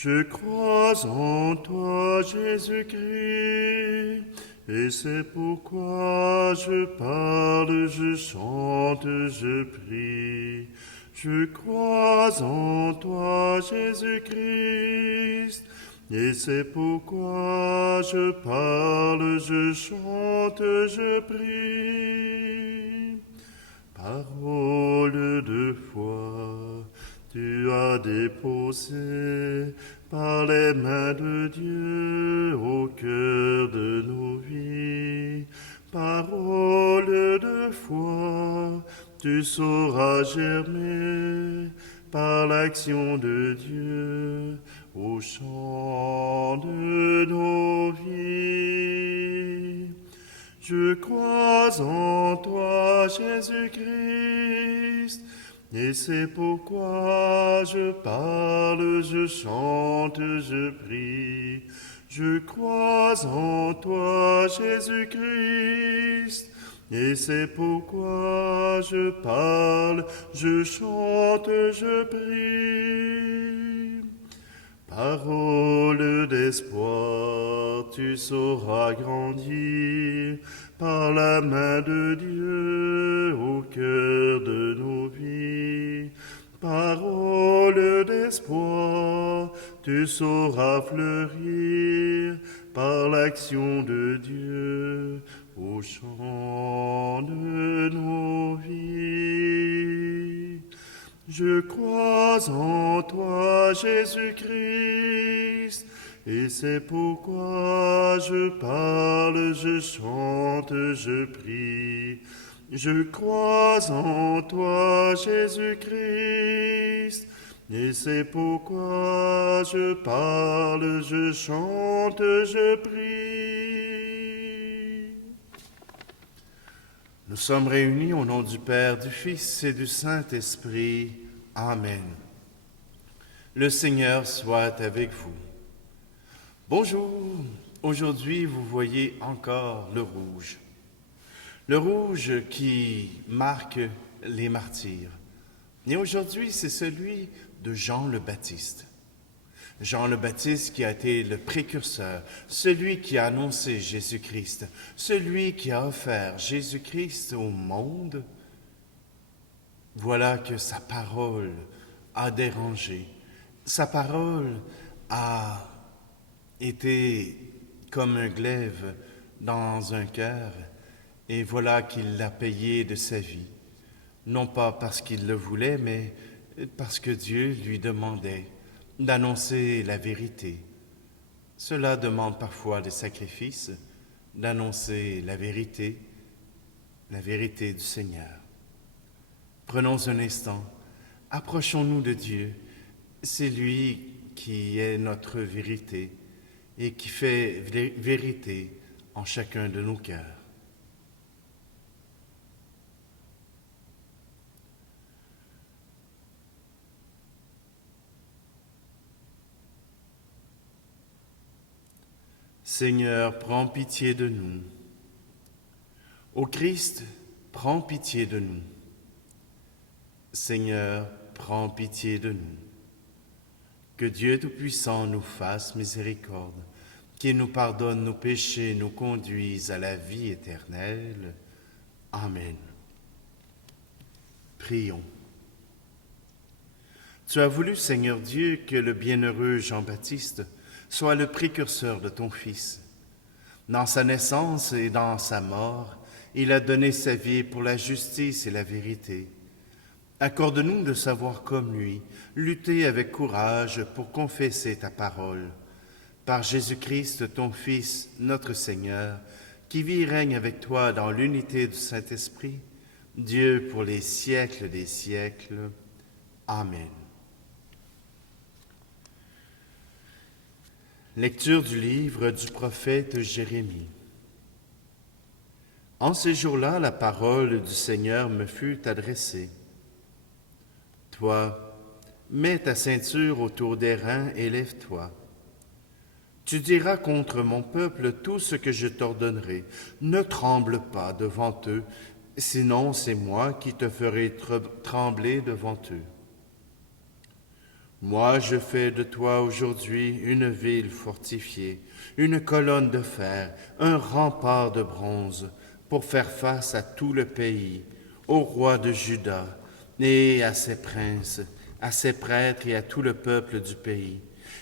Je crois en toi, Jésus-Christ, et c'est pourquoi je parle, je chante, je prie. Je crois en toi, Jésus-Christ, et c'est pourquoi je parle, je chante, je prie. Parole de foi, tu as déposé par les mains de Dieu au cœur de nos vies. Parole de foi, tu sauras germer par l'action de Dieu au champ de nos vies. Je crois en toi, Jésus-Christ, et c'est pourquoi je parle, je chante, je prie. Je crois en toi, Jésus-Christ, et c'est pourquoi je parle, je chante, je prie. Parole d'espoir, tu sauras grandir par la main de Dieu au cœur de nos vies. Parole d'espoir, tu sauras fleurir par l'action de Dieu au champ de nos vies. Je crois en toi, Jésus-Christ, et c'est pourquoi je parle, je chante, je prie. Je crois en toi, Jésus-Christ, et c'est pourquoi je parle, je chante, je prie. Nous sommes réunis au nom du Père, du Fils et du Saint-Esprit. Amen. Le Seigneur soit avec vous. Bonjour. Aujourd'hui, vous voyez encore le rouge. Le rouge qui marque les martyrs. Et aujourd'hui, c'est celui de Jean le Baptiste. Jean le Baptiste qui a été le précurseur, celui qui a annoncé Jésus-Christ, celui qui a offert Jésus-Christ au monde. Voilà que sa parole a dérangé. Sa parole a été comme un glaive dans un cœur, et voilà qu'il l'a payé de sa vie. Non pas parce qu'il le voulait, mais parce que Dieu lui demandait d'annoncer la vérité. Cela demande parfois des sacrifices, d'annoncer la vérité du Seigneur. Prenons un instant, approchons-nous de Dieu. C'est lui qui est notre vérité et qui fait vérité en chacun de nos cœurs. Seigneur, prends pitié de nous. Ô Christ, prends pitié de nous. Seigneur, prends pitié de nous. Que Dieu Tout-Puissant nous fasse miséricorde, qu'il nous pardonne nos péchés, nous conduise à la vie éternelle. Amen. Prions. Tu as voulu, Seigneur Dieu, que le bienheureux Jean-Baptiste soit le précurseur de ton Fils. Dans sa naissance et dans sa mort, il a donné sa vie pour la justice et la vérité. Accorde-nous de savoir comme lui, lutter avec courage pour confesser ta parole. Par Jésus-Christ, ton Fils, notre Seigneur, qui vit et règne avec toi dans l'unité du Saint-Esprit, Dieu pour les siècles des siècles. Amen. Lecture du livre du prophète Jérémie. En ces jours-là, la parole du Seigneur me fut adressée. Toi, mets ta ceinture autour des reins et lève-toi. Tu diras contre mon peuple tout ce que je t'ordonnerai. Ne tremble pas devant eux, sinon c'est moi qui te ferai trembler devant eux. Moi, je fais de toi aujourd'hui une ville fortifiée, une colonne de fer, un rempart de bronze, pour faire face à tout le pays, au roi de Juda et à ses princes, à ses prêtres et à tout le peuple du pays.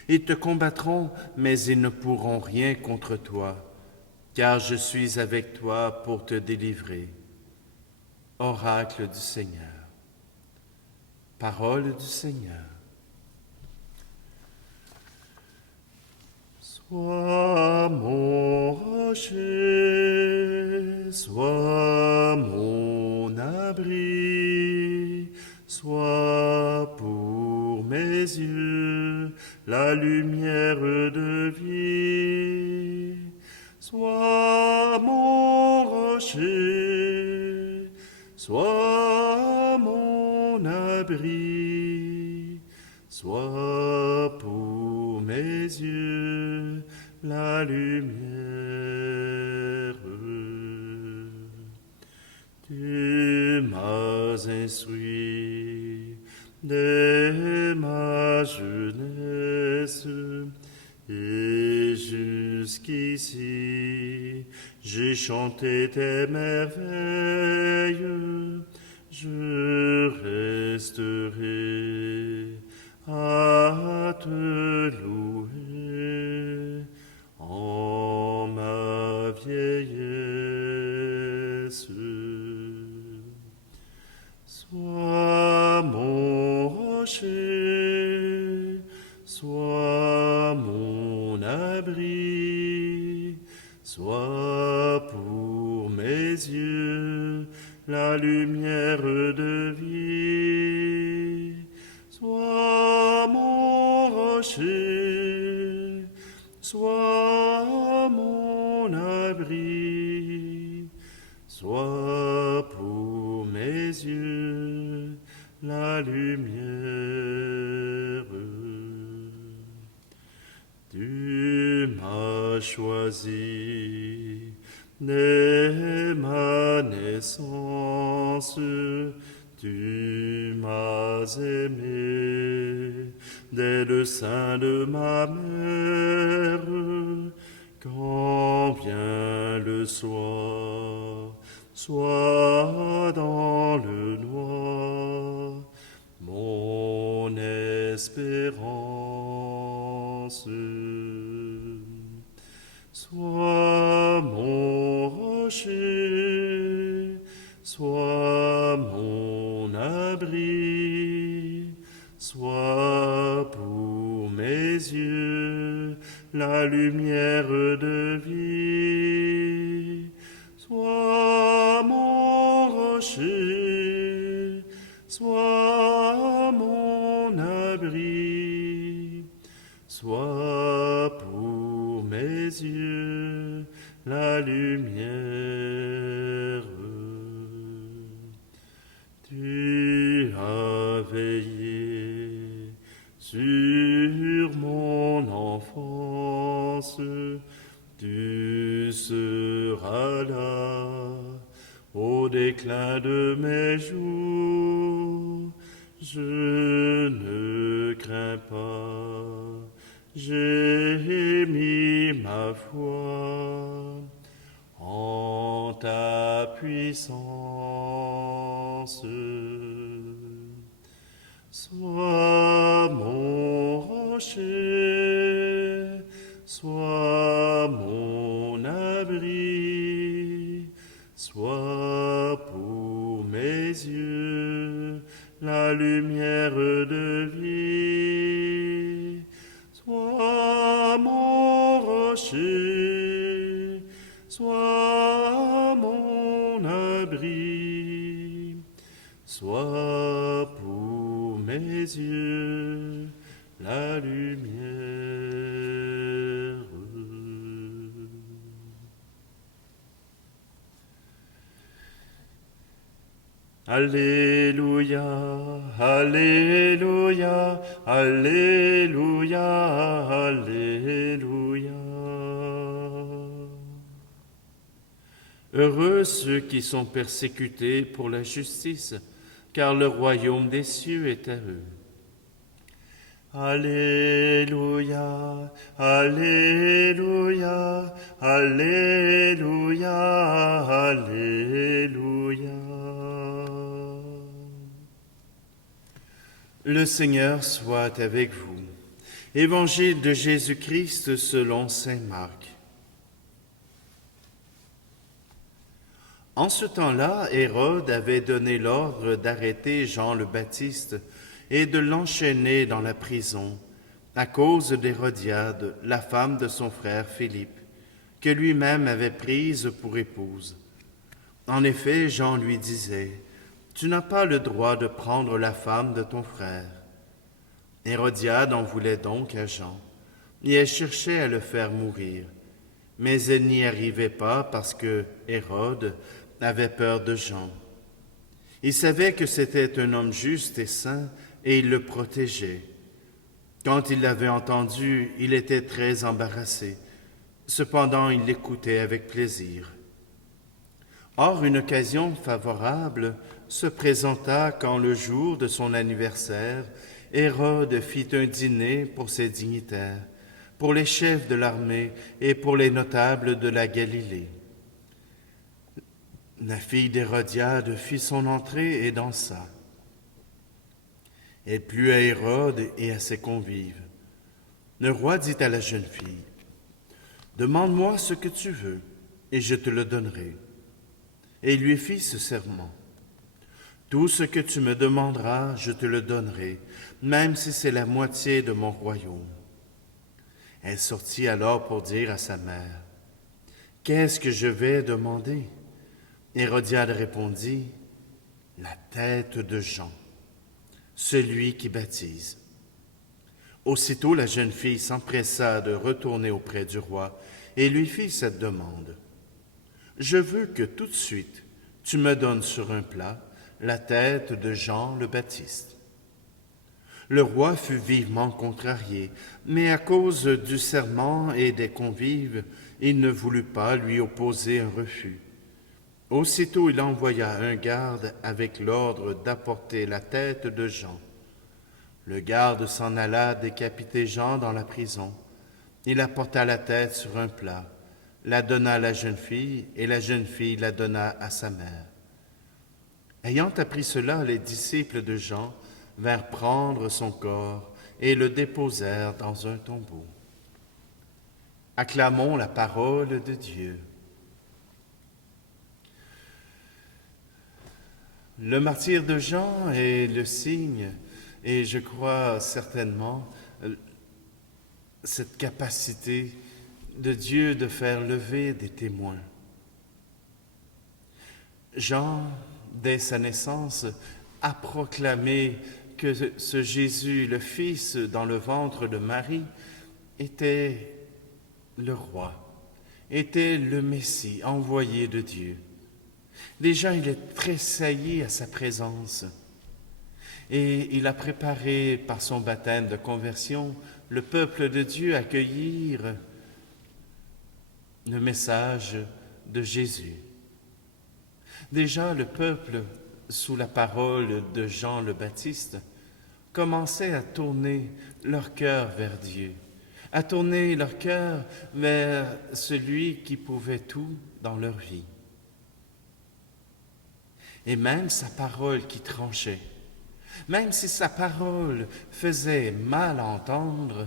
Ils te combattront, mais ils ne pourront rien contre toi, car je suis avec toi pour te délivrer. Oracle du Seigneur. Parole du Seigneur. Sois mon rocher, sois mon abri, sois pour mes yeux la lumière de vie. Sois mon rocher, sois mon abri, sois pour mes yeux la lumière. Tu m'as instruit dès ma jeunesse, et jusqu'ici j'ai chanté tes merveilles. Je resterai à te louer en ma vieillesse. Sois mon rocher, sois mon abri, sois pour mes yeux la lumière de vie. Sois mon rocher, sois mon abri, sois pour mes yeux la lumière. Tu m'as choisi dès ma naissance, tu m'as aimé dès le sein de ma mère. Quand vient le soir, soit dans le noir, mon espérance. Sois mon rocher, sois mon abri, sois pour mes yeux la lumière de vie. Sois mon rocher, sois mon abri, sois pour mes yeux la lumière. Tu as veillé sur mon enfance, tu seras là au déclin de mes jours. Je ne crains pas, j'ai mis ma foi en ta puissance. Sois mon rocher, sois mon abri, sois pour mes yeux la lumière de vie. Sois mon rocher, sois mon abri, sois pour mes yeux la lumière. Alléluia, Alléluia, Alléluia, Alléluia. Heureux ceux qui sont persécutés pour la justice, car le royaume des cieux est à eux. Alléluia, Alléluia, Alléluia, Alléluia. Le Seigneur soit avec vous. Évangile de Jésus-Christ selon saint Marc. En ce temps-là, Hérode avait donné l'ordre d'arrêter Jean le Baptiste et de l'enchaîner dans la prison à cause d'Hérodiade, la femme de son frère Philippe, que lui-même avait prise pour épouse. En effet, Jean lui disait, « Tu n'as pas le droit de prendre la femme de ton frère. » Hérodiade en voulait donc à Jean, et elle cherchait à le faire mourir. Mais elle n'y arrivait pas parce que Hérode avait peur de Jean. Il savait que c'était un homme juste et saint, et il le protégeait. Quand il l'avait entendu, il était très embarrassé. Cependant, il l'écoutait avec plaisir. Or, une occasion favorable se présenta quand, le jour de son anniversaire, Hérode fit un dîner pour ses dignitaires, pour les chefs de l'armée et pour les notables de la Galilée. La fille d'Hérodiade fit son entrée et dansa. Elle plut à Hérode et à ses convives. Le roi dit à la jeune fille, « Demande-moi ce que tu veux, et je te le donnerai. » Et il lui fit ce serment. « Tout ce que tu me demanderas, je te le donnerai, même si c'est la moitié de mon royaume. » Elle sortit alors pour dire à sa mère, « Qu'est-ce que je vais demander ?» Hérodiade répondit, « La tête de Jean, celui qui baptise. » Aussitôt la jeune fille s'empressa de retourner auprès du roi et lui fit cette demande. « Je veux que tout de suite tu me donnes sur un plat la tête de Jean le Baptiste. » Le roi fut vivement contrarié, mais à cause du serment et des convives, il ne voulut pas lui opposer un refus. Aussitôt il envoya un garde avec l'ordre d'apporter la tête de Jean. Le garde s'en alla décapiter Jean dans la prison. Il apporta la tête sur un plat, la donna à la jeune fille, et la jeune fille la donna à sa mère. Ayant appris cela, les disciples de Jean vinrent prendre son corps et le déposèrent dans un tombeau. Acclamons la parole de Dieu. Le martyre de Jean est le signe, et je crois certainement, cette capacité de Dieu de faire lever des témoins. Jean, dès sa naissance, a proclamé que ce Jésus, le Fils dans le ventre de Marie, était le roi, était le Messie envoyé de Dieu. Déjà, il est tressailli à sa présence et il a préparé par son baptême de conversion le peuple de Dieu à accueillir le message de Jésus. Déjà, le peuple, sous la parole de Jean le Baptiste, commençait à tourner leur cœur vers Dieu, à tourner leur cœur vers celui qui pouvait tout dans leur vie. Et même sa parole qui tranchait, même si sa parole faisait mal entendre,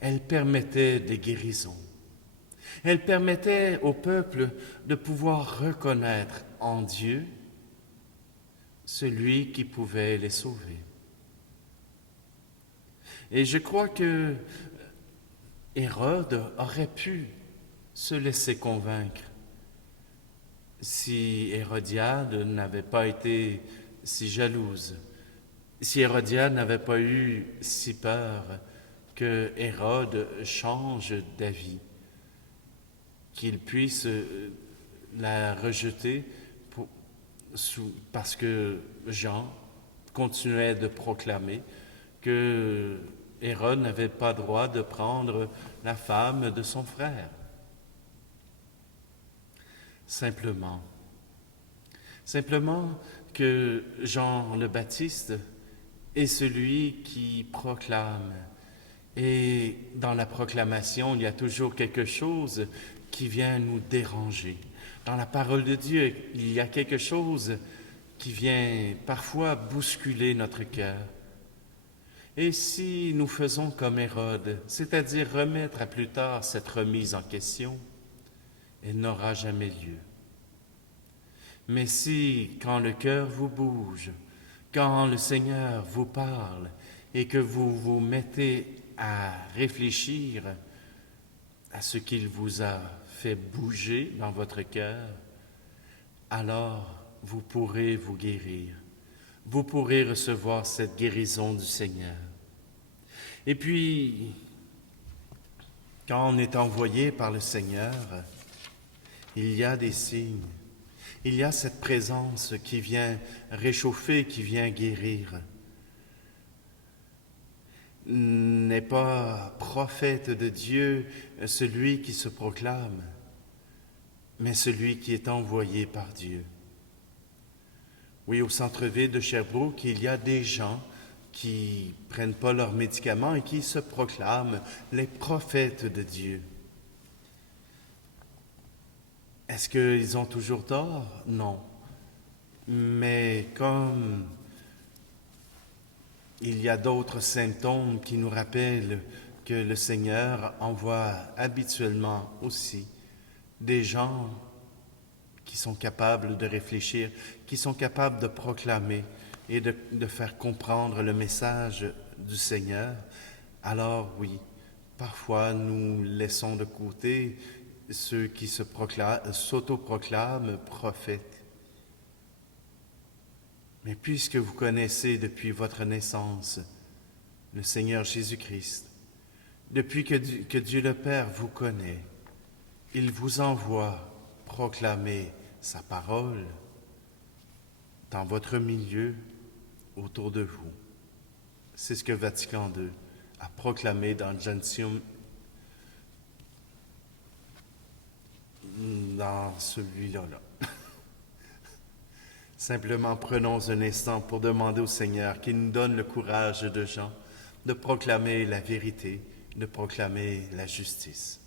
elle permettait des guérisons. Elle permettait au peuple de pouvoir reconnaître en Dieu celui qui pouvait les sauver. Et je crois que Hérode aurait pu se laisser convaincre si Hérodiade n'avait pas été si jalouse, si Hérodiade n'avait pas eu si peur que Hérode change d'avis, qu'il puisse la rejeter parce que Jean continuait de proclamer que Hérode n'avait pas droit de prendre la femme de son frère. Simplement que Jean le Baptiste est celui qui proclame. Et dans la proclamation, il y a toujours quelque chose qui vient nous déranger. Dans la parole de Dieu, il y a quelque chose qui vient parfois bousculer notre cœur. Et si nous faisons comme Hérode, c'est-à-dire remettre à plus tard cette remise en question, elle n'aura jamais lieu. Mais si, quand le cœur vous bouge, quand le Seigneur vous parle et que vous vous mettez à réfléchir à ce qu'il vous a fait bouger dans votre cœur, alors vous pourrez vous guérir. Vous pourrez recevoir cette guérison du Seigneur. Et puis, quand on est envoyé par le Seigneur, il y a des signes. Il y a cette présence qui vient réchauffer, qui vient guérir. N'est pas prophète de Dieu celui qui se proclame, mais celui qui est envoyé par Dieu. Oui, au centre-ville de Sherbrooke, il y a des gens qui ne prennent pas leurs médicaments et qui se proclament les prophètes de Dieu. Est-ce qu'ils ont toujours tort? Non. Mais comme il y a d'autres symptômes qui nous rappellent que le Seigneur envoie habituellement aussi des gens qui sont capables de réfléchir, qui sont capables de proclamer et de faire comprendre le message du Seigneur, alors oui, parfois nous laissons de côté ceux qui s'autoproclament prophètes. Mais puisque vous connaissez depuis votre naissance le Seigneur Jésus-Christ, depuis que Dieu le Père vous connaît, il vous envoie proclamer sa parole dans votre milieu, autour de vous. C'est ce que Vatican II a proclamé dans Gentium, dans celui-là. Simplement prenons un instant pour demander au Seigneur qu'il nous donne le courage de Jean de proclamer la vérité, de proclamer la justice.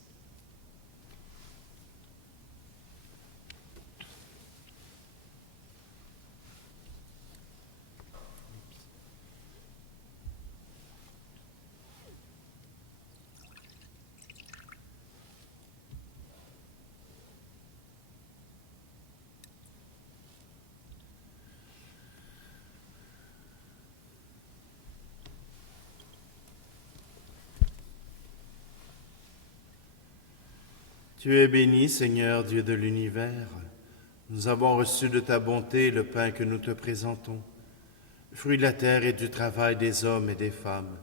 Tu es béni, Seigneur, Dieu de l'univers. Nous avons reçu de ta bonté le pain que nous te présentons, fruit de la terre et du travail des hommes et des femmes.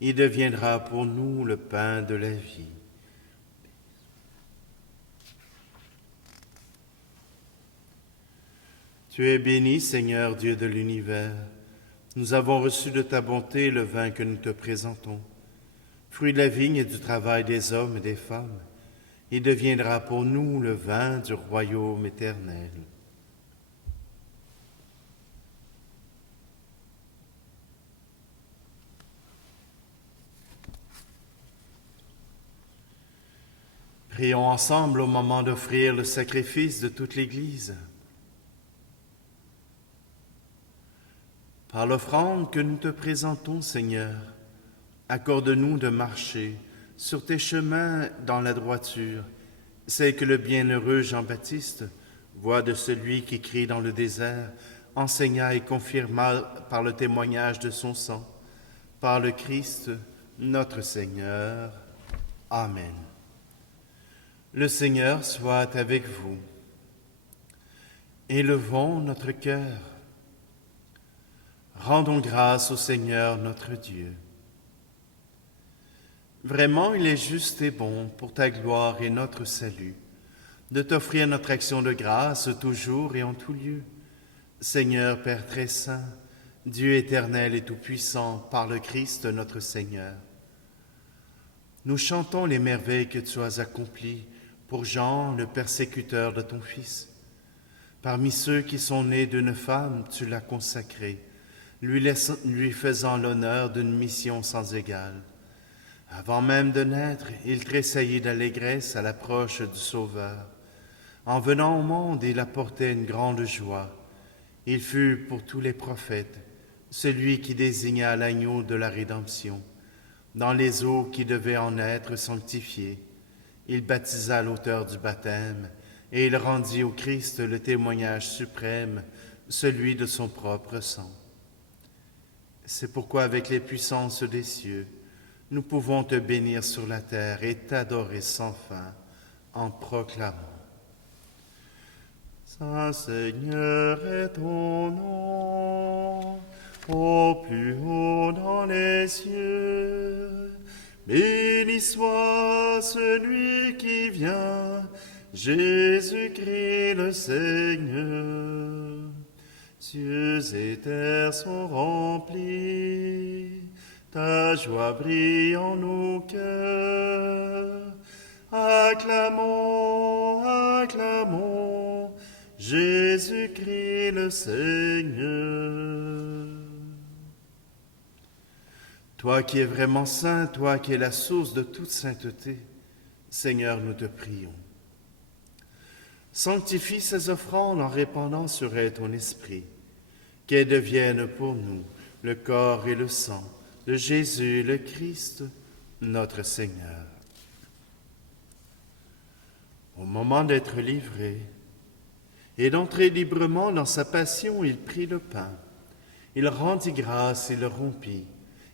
Il deviendra pour nous le pain de la vie. Tu es béni, Seigneur, Dieu de l'univers. Nous avons reçu de ta bonté le vin que nous te présentons, fruit de la vigne et du travail des hommes et des femmes. Il deviendra pour nous le vin du royaume éternel. Prions ensemble au moment d'offrir le sacrifice de toute l'Église. Par l'offrande que nous te présentons, Seigneur, accorde-nous de marcher sur tes chemins dans la droiture, c'est que le bienheureux Jean-Baptiste, voix de celui qui crie dans le désert, enseigna et confirma par le témoignage de son sang, par le Christ, notre Seigneur. Amen. Le Seigneur soit avec vous. Élevons notre cœur. Rendons grâce au Seigneur notre Dieu. Vraiment, il est juste et bon pour ta gloire et notre salut, de t'offrir notre action de grâce toujours et en tout lieu. Seigneur Père très saint, Dieu éternel et tout-puissant, par le Christ notre Seigneur. Nous chantons les merveilles que tu as accomplies pour Jean, le persécuteur de ton Fils. Parmi ceux qui sont nés d'une femme, tu l'as consacré, lui faisant l'honneur d'une mission sans égale. Avant même de naître, il tressaillit d'allégresse à l'approche du Sauveur. En venant au monde, il apportait une grande joie. Il fut pour tous les prophètes celui qui désigna l'agneau de la rédemption. Dans les eaux qui devaient en être sanctifiées, il baptisa l'auteur du baptême et il rendit au Christ le témoignage suprême, celui de son propre sang. C'est pourquoi avec les puissances des cieux, nous pouvons te bénir sur la terre et t'adorer sans fin en proclamant. Saint Seigneur est ton nom, au plus haut dans les cieux. Béni soit celui qui vient, Jésus-Christ le Seigneur. Cieux et terre sont remplis, ta joie brille en nos cœurs. Acclamons, acclamons, Jésus-Christ le Seigneur. Toi qui es vraiment saint, toi qui es la source de toute sainteté, Seigneur, nous te prions. Sanctifie ces offrandes en répandant sur elles ton esprit, qu'elles deviennent pour nous le corps et le sang de Jésus le Christ, notre Seigneur. Au moment d'être livré et d'entrer librement dans sa passion, il prit le pain. Il rendit grâce et le rompit,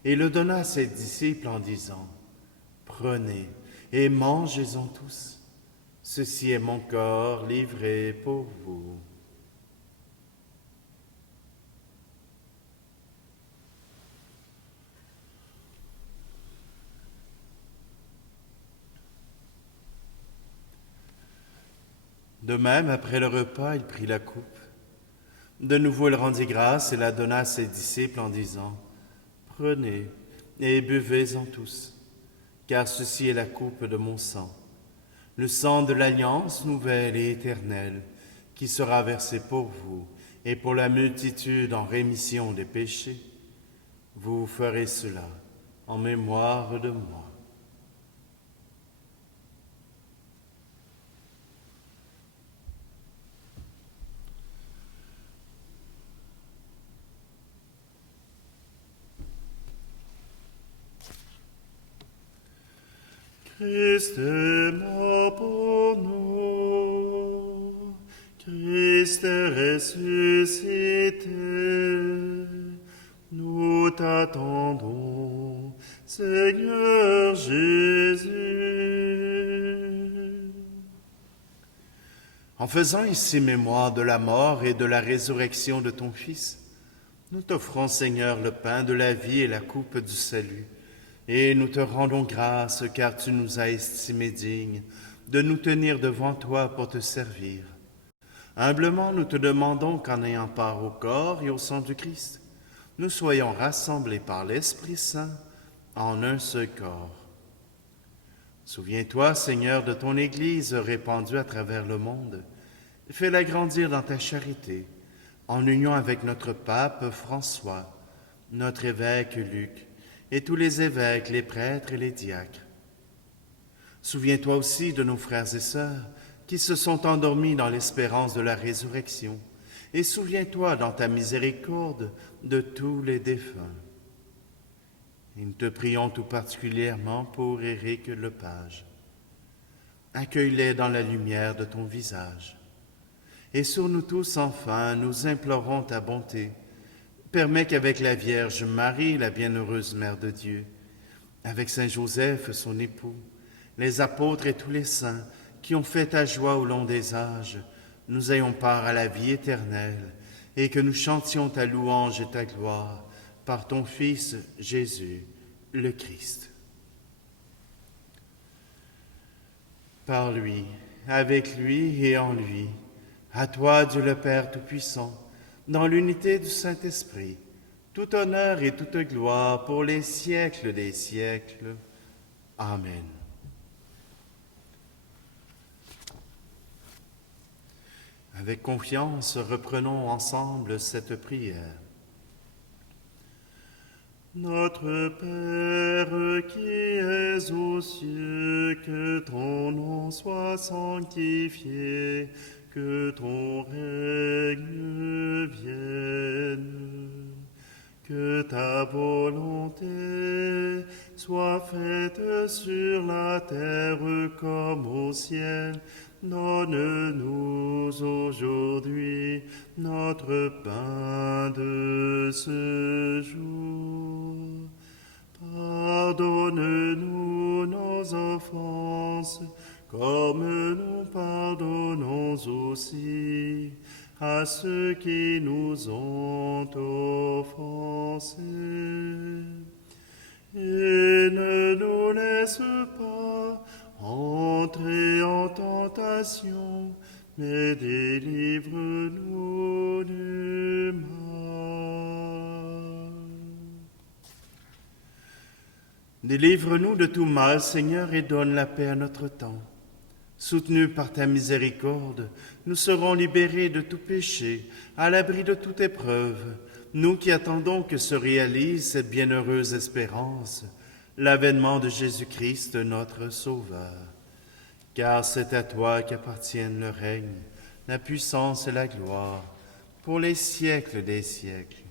et le donna à ses disciples en disant, « Prenez et mangez-en tous. Ceci est mon corps livré pour vous. » De même, après le repas, il prit la coupe. De nouveau, il rendit grâce et la donna à ses disciples en disant, « Prenez et buvez-en tous, car ceci est la coupe de mon sang, le sang de l'alliance nouvelle et éternelle, qui sera versé pour vous et pour la multitude en rémission des péchés. Vous ferez cela en mémoire de moi. » Christ est mort pour nous, Christ est ressuscité, nous t'attendons, Seigneur Jésus. En faisant ici mémoire de la mort et de la résurrection de ton Fils, nous t'offrons, Seigneur, le pain de la vie et la coupe du salut. Et nous te rendons grâce, car tu nous as estimés dignes de nous tenir devant toi pour te servir. Humblement, nous te demandons qu'en ayant part au corps et au sang du Christ, nous soyons rassemblés par l'Esprit Saint en un seul corps. Souviens-toi, Seigneur, de ton Église répandue à travers le monde. Fais-la grandir dans ta charité, en union avec notre pape François, notre évêque Luc, et tous les évêques, les prêtres et les diacres. Souviens-toi aussi de nos frères et sœurs qui se sont endormis dans l'espérance de la résurrection, et souviens-toi dans ta miséricorde de tous les défunts. Et nous te prions tout particulièrement pour Éric Lepage. Accueille-les dans la lumière de ton visage. Et sur nous tous, enfin, nous implorons ta bonté. Permets qu'avec la Vierge Marie, la bienheureuse Mère de Dieu, avec Saint Joseph, son époux, les apôtres et tous les saints qui ont fait ta joie au long des âges, nous ayons part à la vie éternelle et que nous chantions ta louange et ta gloire par ton Fils Jésus, le Christ. Par lui, avec lui et en lui, à toi, Dieu le Père Tout-Puissant, dans l'unité du Saint-Esprit, tout honneur et toute gloire pour les siècles des siècles. Amen. Avec confiance, reprenons ensemble cette prière. Notre Père qui es aux cieux, que ton nom soit sanctifié, que ton règne vienne, que ta volonté soit faite sur la terre comme au ciel. Donne-nous aujourd'hui notre pain de ce jour. Pardonne-nous nos offenses, comme nous pardonnons aussi à ceux qui nous ont offensés. Et ne nous laisse pas entrer en tentation, mais délivre-nous du mal. Délivre-nous de tout mal, Seigneur, et donne la paix à notre temps. Soutenus par ta miséricorde, nous serons libérés de tout péché, à l'abri de toute épreuve, nous qui attendons que se réalise cette bienheureuse espérance, l'avènement de Jésus-Christ, notre Sauveur. Car c'est à toi qu'appartiennent le règne, la puissance et la gloire, pour les siècles des siècles.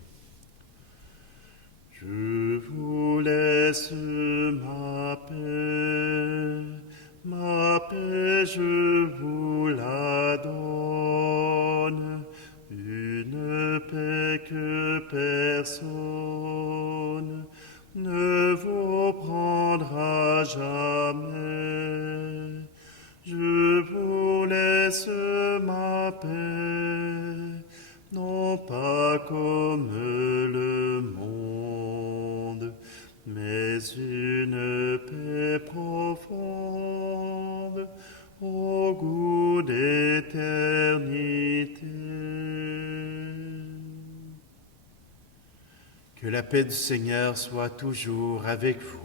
Je vous laisse ma paix je vous la donne, une paix que personne ne vous prendra jamais. Je vous laisse ma paix, non pas comme le monde, mais une paix profonde, au goût d'éternité. Que la paix du Seigneur soit toujours avec vous.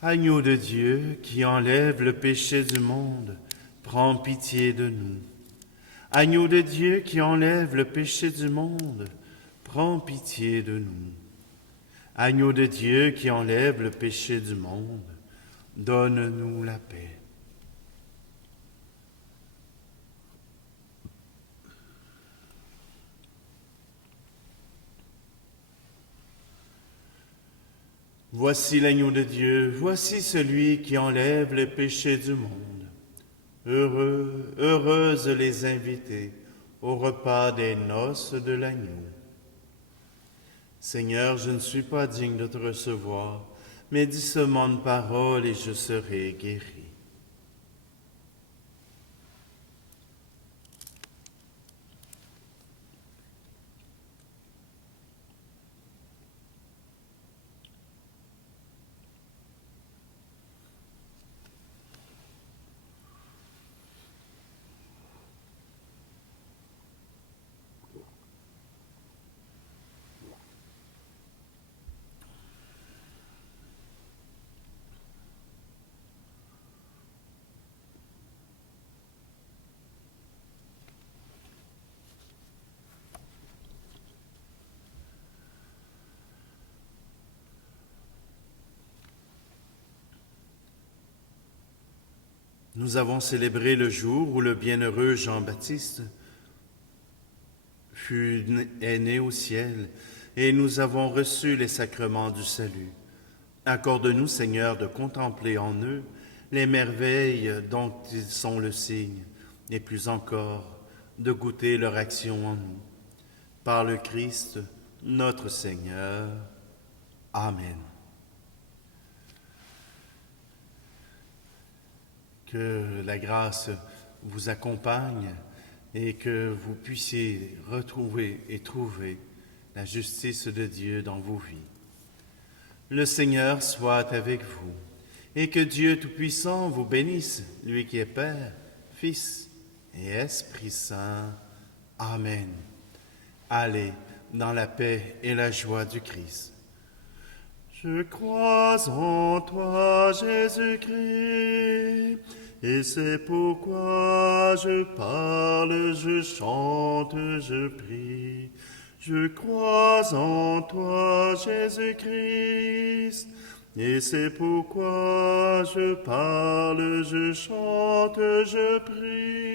Agneau de Dieu qui enlève le péché du monde, prends pitié de nous. Agneau de Dieu qui enlève le péché du monde, prends pitié de nous. Agneau de Dieu qui enlève le péché du monde, donne-nous la paix. Voici l'agneau de Dieu, voici celui qui enlève le péché du monde. Heureux, heureuses les invités au repas des noces de l'agneau. Seigneur, je ne suis pas digne de te recevoir, mais dis seulement une parole et je serai guéri. Nous avons célébré le jour où le bienheureux Jean-Baptiste est né au ciel et nous avons reçu les sacrements du salut. Accorde-nous, Seigneur, de contempler en eux les merveilles dont ils sont le signe, et plus encore, de goûter leur action en nous. Par le Christ, notre Seigneur. Amen. Que la grâce vous accompagne et que vous puissiez retrouver et trouver la justice de Dieu dans vos vies. Le Seigneur soit avec vous et que Dieu Tout-Puissant vous bénisse, lui qui est Père, Fils et Esprit Saint. Amen. Allez dans la paix et la joie du Christ. Je crois en toi, Jésus-Christ, et c'est pourquoi je parle, je chante, je prie. Je crois en toi, Jésus-Christ, et c'est pourquoi je parle, je chante, je prie.